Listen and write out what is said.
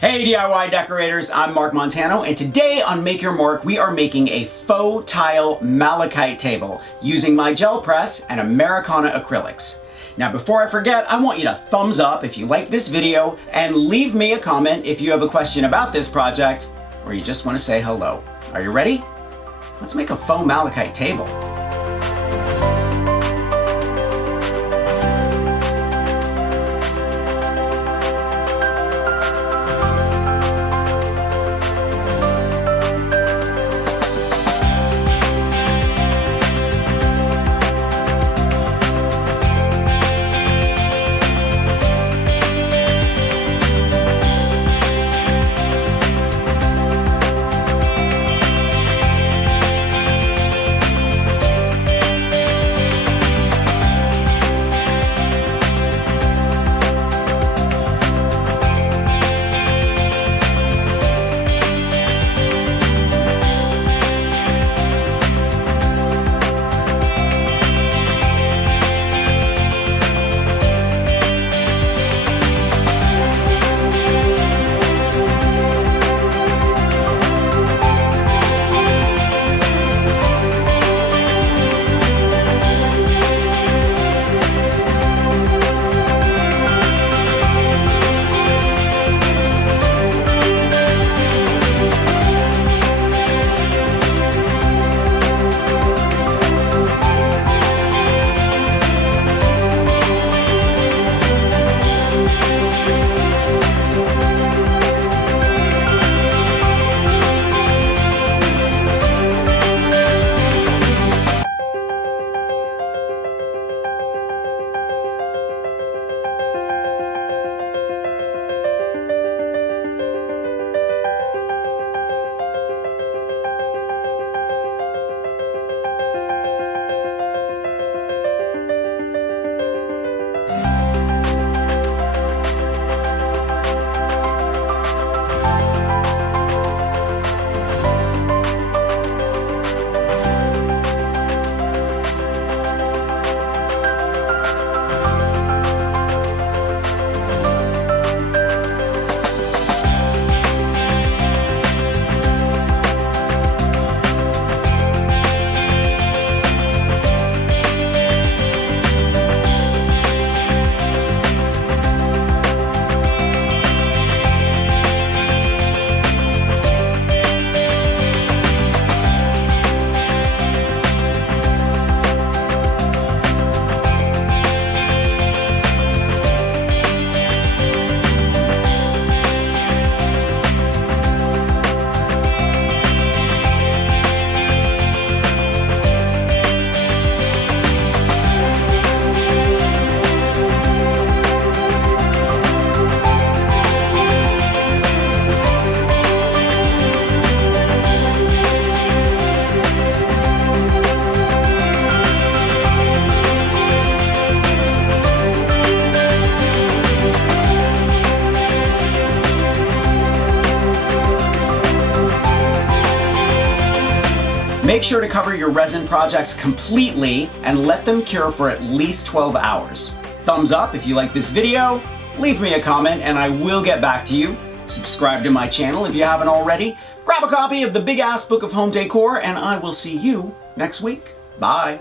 Hey DIY decorators, I'm Mark Montano, and today on Make Your Mark we are making a faux tile malachite table using my gel press and Americana acrylics. Now before I forget, I want you to thumbs up if you like this video and leave me a comment if you have a question about this project or you just want to say hello. Are you ready? Let's make a faux malachite table. Make sure to cover your resin projects completely and let them cure for at least 12 hours. Thumbs up if you like this video, leave me a comment and I will get back to you. Subscribe to my channel if you haven't already. Grab a copy of the Big Ass Book of Home Decor and I will see you next week. Bye.